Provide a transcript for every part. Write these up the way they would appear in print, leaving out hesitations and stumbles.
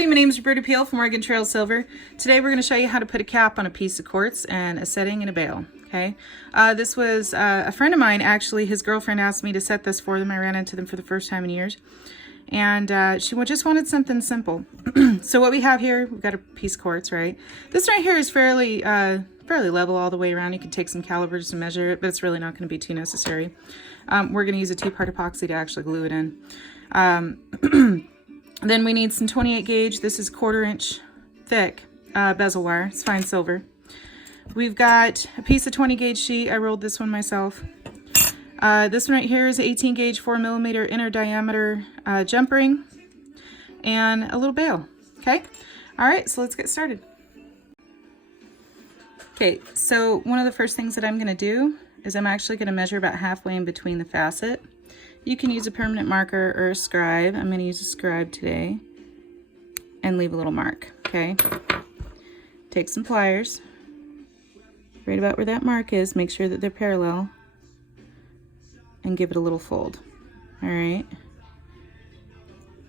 everybody, my name is Roberta Peel from Oregon Trail Silver. Today we're going to show you how to put a cap on a piece of quartz and a setting and a bail. Okay, this was a friend of mine, actually. His girlfriend asked me to set this for them. I ran into them for the first time in years, and she just wanted something simple. So what we have here, we've got a piece of quartz, right? This right here is fairly level all the way around. You can take some calipers to measure it, but it's really not going to be too necessary. We're going to use a 2-part epoxy to actually glue it in. Then we need some 28 gauge. This is 1/4 inch thick bezel wire. It's fine silver. We've got a piece of 20 gauge sheet. I rolled this one myself. This one right here is 18 gauge 4mm inner diameter jump ring and a little bail. Okay. All right. So let's get started. Okay. So one of the first things that I'm going to do is I'm actually going to measure about halfway in between the facet. You can use a permanent marker or a scribe. I'm going to use a scribe today and leave a little mark, okay? Take some pliers, right about where that mark is, make sure that they're parallel, and give it a little fold, all right?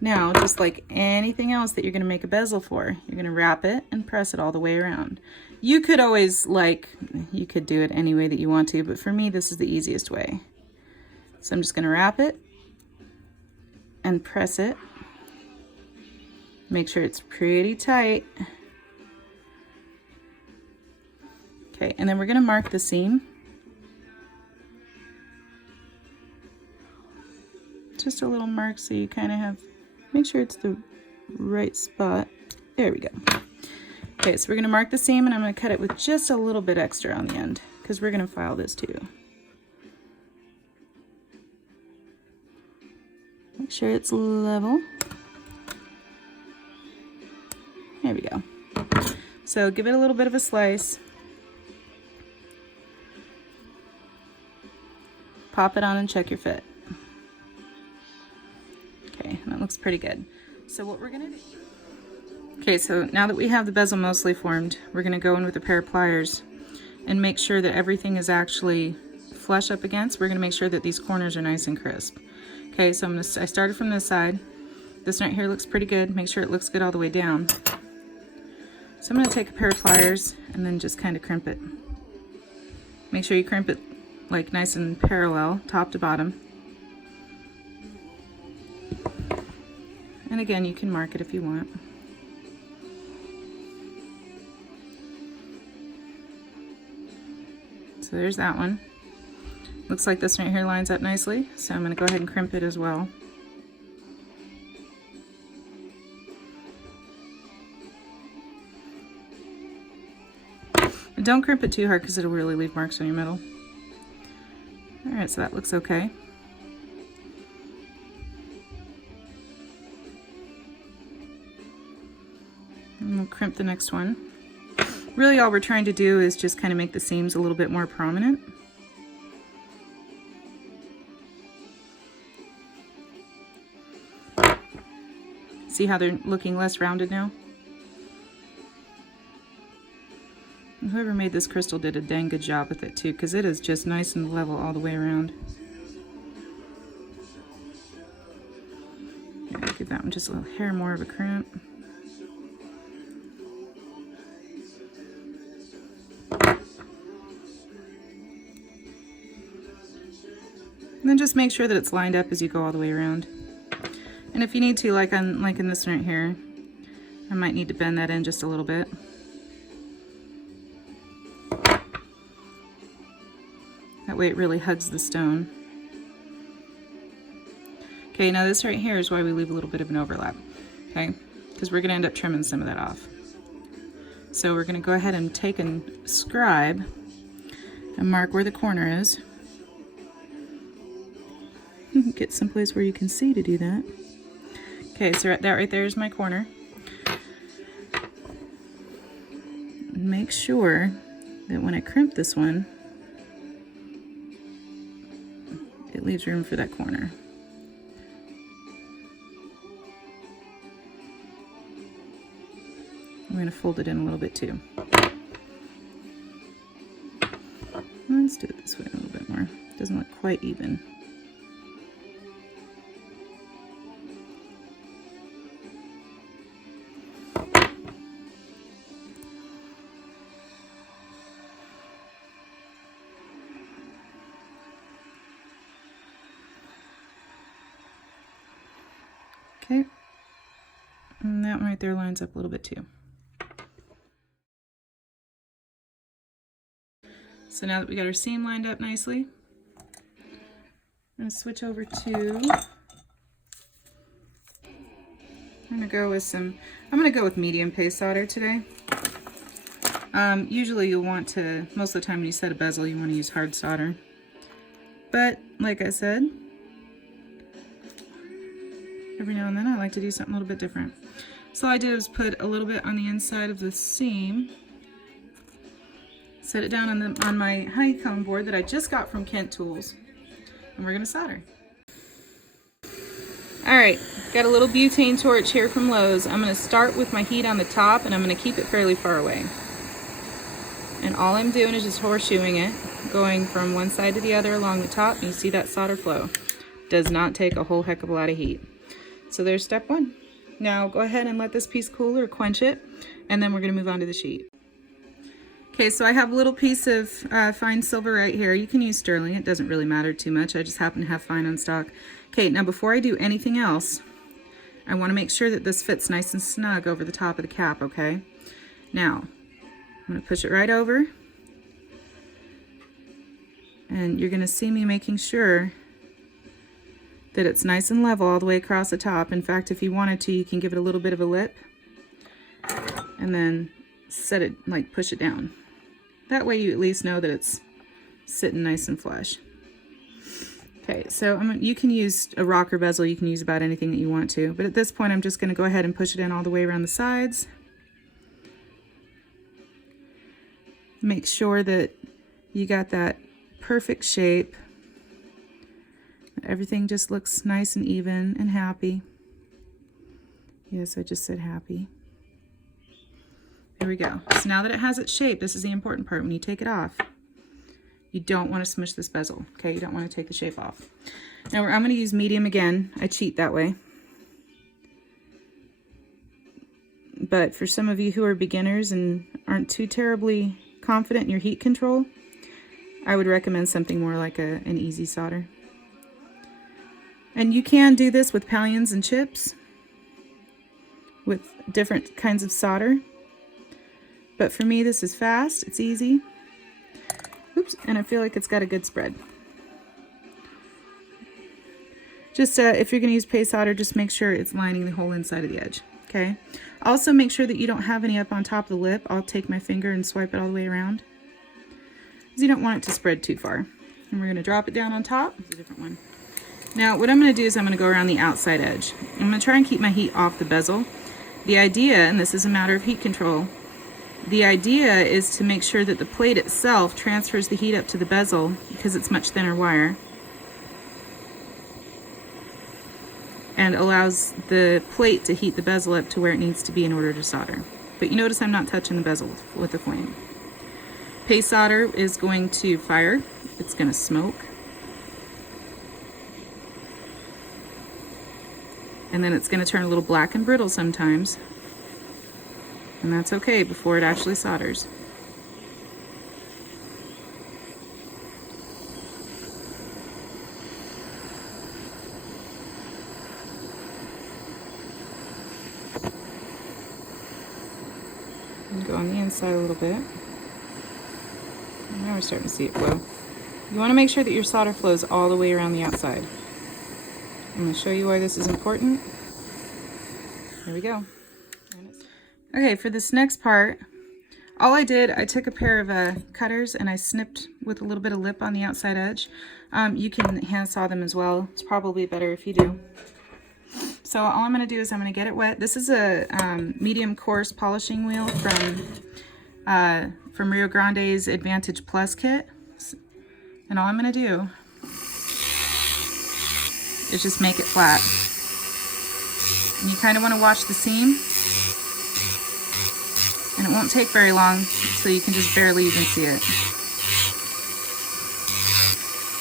Now, just like anything else that you're going to make a bezel for, you're going to wrap it and press it all the way around. You could always, you could do it any way that you want to, but for me, this is the easiest way. So I'm just going to wrap it and press it. Make sure it's pretty tight. Okay, and then we're going to mark the seam. Just a little mark so you kind of have, make sure it's the right spot. There we go. Okay, so we're going to mark the seam and I'm going to cut it with just a little bit extra on the end because we're going to file this too. Make sure it's level. There we go. So give it a little bit of a slice. Pop it on and check your fit. Okay, that looks pretty good. So what we're gonna do... Okay, so now that we have the bezel mostly formed, we're gonna go in with a pair of pliers and make sure that everything is actually flush up against. We're gonna make sure that these corners are nice and crisp. Okay, so I started from this side. This right here looks pretty good. Make sure it looks good all the way down. So I'm going to take a pair of pliers and then just kind of crimp it. Make sure you crimp it like nice and parallel, top to bottom. And again, you can mark it if you want. So there's that one. Looks like this right here lines up nicely, so I'm going to go ahead and crimp it as well. And don't crimp it too hard because it'll really leave marks on your metal. Alright, so that looks okay. And we'll crimp the next one. Really all we're trying to do is just kind of make the seams a little bit more prominent. See how they're looking less rounded now? And whoever made this crystal did a dang good job with it too, because it is just nice and level all the way around. Yeah, give that one just a little hair more of a crimp. And then just make sure that it's lined up as you go all the way around. And if you need to, like in this right here, I might need to bend that in just a little bit. That way it really hugs the stone. Okay, now this right here is why we leave a little bit of an overlap, okay? Because we're going to end up trimming some of that off. So we're going to go ahead and take a scribe and mark where the corner is. Get someplace where you can see to do that. Okay, so that right there is my corner. Make sure that when I crimp this one, it leaves room for that corner. I'm going to fold it in a little bit too. Let's do it this way a little bit more. It doesn't look quite even. Okay, and that one right there lines up a little bit too. So now that we got our seam lined up nicely, I'm going to switch over to, I'm going to go with medium paste solder today. Usually you'll want to, most of the time when you set a bezel, you want to use hard solder. But like I said, every now and then I like to do something a little bit different. So all I did was put a little bit on the inside of the seam, set it down on my honeycomb board that I just got from Kent Tools, and we're going to solder. Alright, got a little butane torch here from Lowe's. I'm going to start with my heat on the top, and I'm going to keep it fairly far away. And all I'm doing is just horseshoeing it, going from one side to the other along the top, and you see that solder flow. Does not take a whole heck of a lot of heat. So there's step one. Now go ahead and let this piece cool or quench it, and then we're going to move on to the sheet. Okay, so I have a little piece of fine silver right here. You can use sterling, it doesn't really matter too much. I just happen to have fine on stock. Okay, now before I do anything else, I want to make sure that this fits nice and snug over the top of the cap, okay? Now, I'm going to push it right over, and you're going to see me making sure that it's nice and level all the way across the top. In fact, if you wanted to, you can give it a little bit of a lip, and then set it, like push it down. That way you at least know that it's sitting nice and flush. Okay, so you can use a rocker bezel, you can use about anything that you want to, but at this point I'm just going to go ahead and push it in all the way around the sides. Make sure that you got that perfect shape. Everything just looks nice and even and happy. Yes, I just said happy. There we go. So now that it has its shape, this is the important part. When you take it off, you don't want to smush this bezel, okay? You don't want to take the shape off. Now I'm going to use medium again. I cheat that way. But for some of you who are beginners and aren't too terribly confident in your heat control, I would recommend something more like an easy solder. And you can do this with pallions and chips, with different kinds of solder. But for me, this is fast, it's easy. Oops, and I feel like it's got a good spread. Just if you're going to use paste solder, just make sure it's lining the whole inside of the edge, okay? Also make sure that you don't have any up on top of the lip. I'll take my finger and swipe it all the way around, because you don't want it to spread too far. And we're going to drop it down on top. It's a different one. Now what I'm going to do is I'm going to go around the outside edge. I'm going to try and keep my heat off the bezel. The idea, and this is a matter of heat control, the idea is to make sure that the plate itself transfers the heat up to the bezel, because it's much thinner wire, and allows the plate to heat the bezel up to where it needs to be in order to solder. But you notice I'm not touching the bezel with the flame. Paste solder is going to fire. It's going to smoke. And then it's going to turn a little black and brittle sometimes. And that's okay before it actually solders. And go on the inside a little bit. And now we're starting to see it flow. You want to make sure that your solder flows all the way around the outside. I'm going to show you why this is important. There we go. Okay, for this next part, all I did, I took a pair of cutters and I snipped with a little bit of lip on the outside edge. You can hand saw them as well. It's probably better if you do. So all I'm going to do is I'm going to get it wet. This is a medium coarse polishing wheel from Rio Grande's Advantage Plus kit. And all I'm going to do is just make it flat. And you kind of want to watch the seam. And it won't take very long, so you can just barely even see it.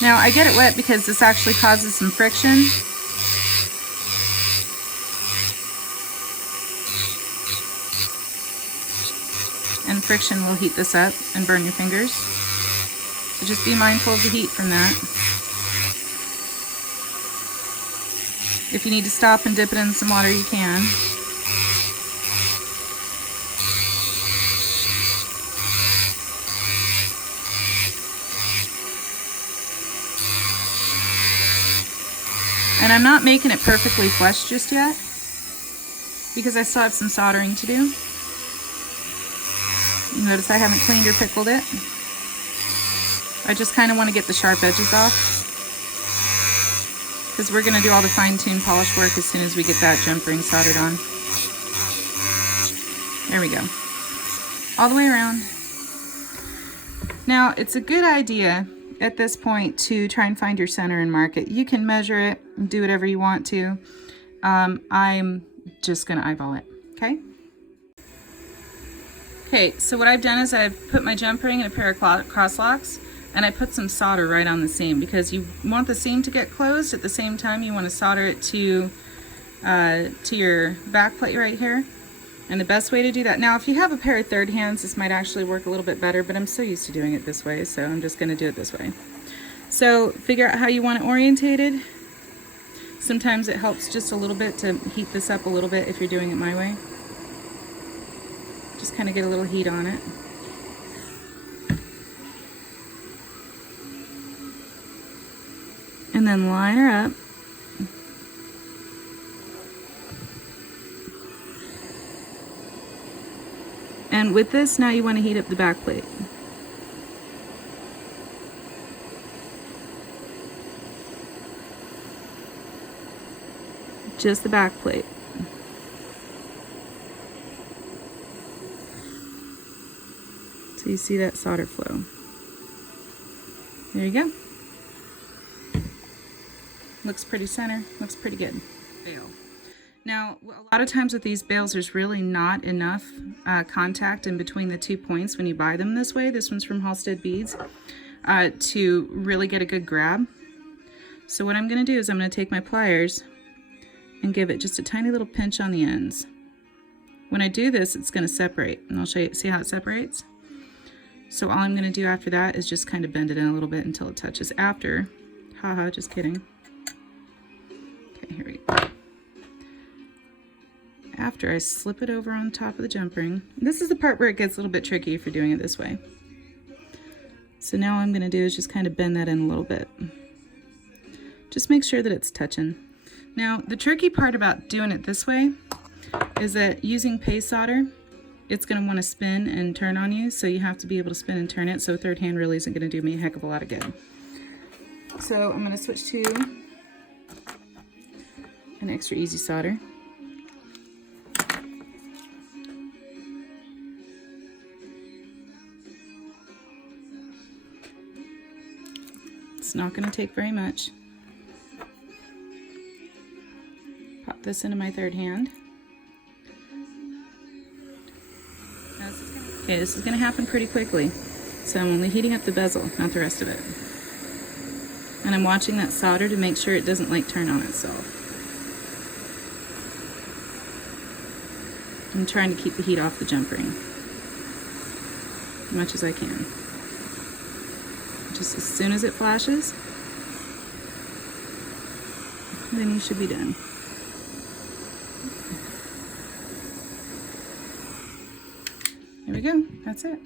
Now I get it wet because this actually causes some friction. And friction will heat this up and burn your fingers. So just be mindful of the heat from that. If you need to stop and dip it in some water, you can. And I'm not making it perfectly flush just yet, because I still have some soldering to do. Notice I haven't cleaned or pickled it. I just kind of want to get the sharp edges off, because we're going to do all the fine-tuned polish work as soon as we get that jump ring soldered on. There we go. All the way around. Now, it's a good idea at this point to try and find your center and mark it. You can measure it and do whatever you want to. I'm just going to eyeball it, okay? Okay, so what I've done is I've put my jump ring in a pair of cross locks, and I put some solder right on the seam, because you want the seam to get closed. At the same time, you want to solder it to your back plate right here. And the best way to do that, now if you have a pair of third hands, this might actually work a little bit better, but I'm so used to doing it this way, so I'm just going to do it this way. So figure out how you want it orientated. Sometimes it helps just a little bit to heat this up a little bit if you're doing it my way. Just kind of get a little heat on it. And then line her up. And with this, now you want to heat up the back plate. Just the back plate. So you see that solder flow. There you go. Looks pretty center, looks pretty good. Bail. Now, a lot of times with these bales, there's really not enough contact in between the 2 points when you buy them this way. This one's from Halstead Beads, to really get a good grab. So what I'm going to do is I'm going to take my pliers and give it just a tiny little pinch on the ends. When I do this, it's going to separate, and I'll show you, see how it separates? So all I'm going to do after that is just kind of bend it in a little bit until it touches after. Haha, just kidding. Okay, here we go. After I slip it over on top of the jump ring. This is the part where it gets a little bit tricky if you're doing it this way. So now all I'm going to do is just kind of bend that in a little bit. Just make sure that it's touching. Now, the tricky part about doing it this way is that using paste solder, it's going to want to spin and turn on you, so you have to be able to spin and turn it, so third hand really isn't going to do me a heck of a lot of good. So I'm going to switch to an extra easy solder. It's not going to take very much. Pop this into my third hand. Okay, this is going to happen pretty quickly. So I'm only heating up the bezel, not the rest of it. And I'm watching that solder to make sure it doesn't like turn on itself. I'm trying to keep the heat off the jump ring as much as I can. Just as soon as it flashes, then you should be done. There we go, that's it.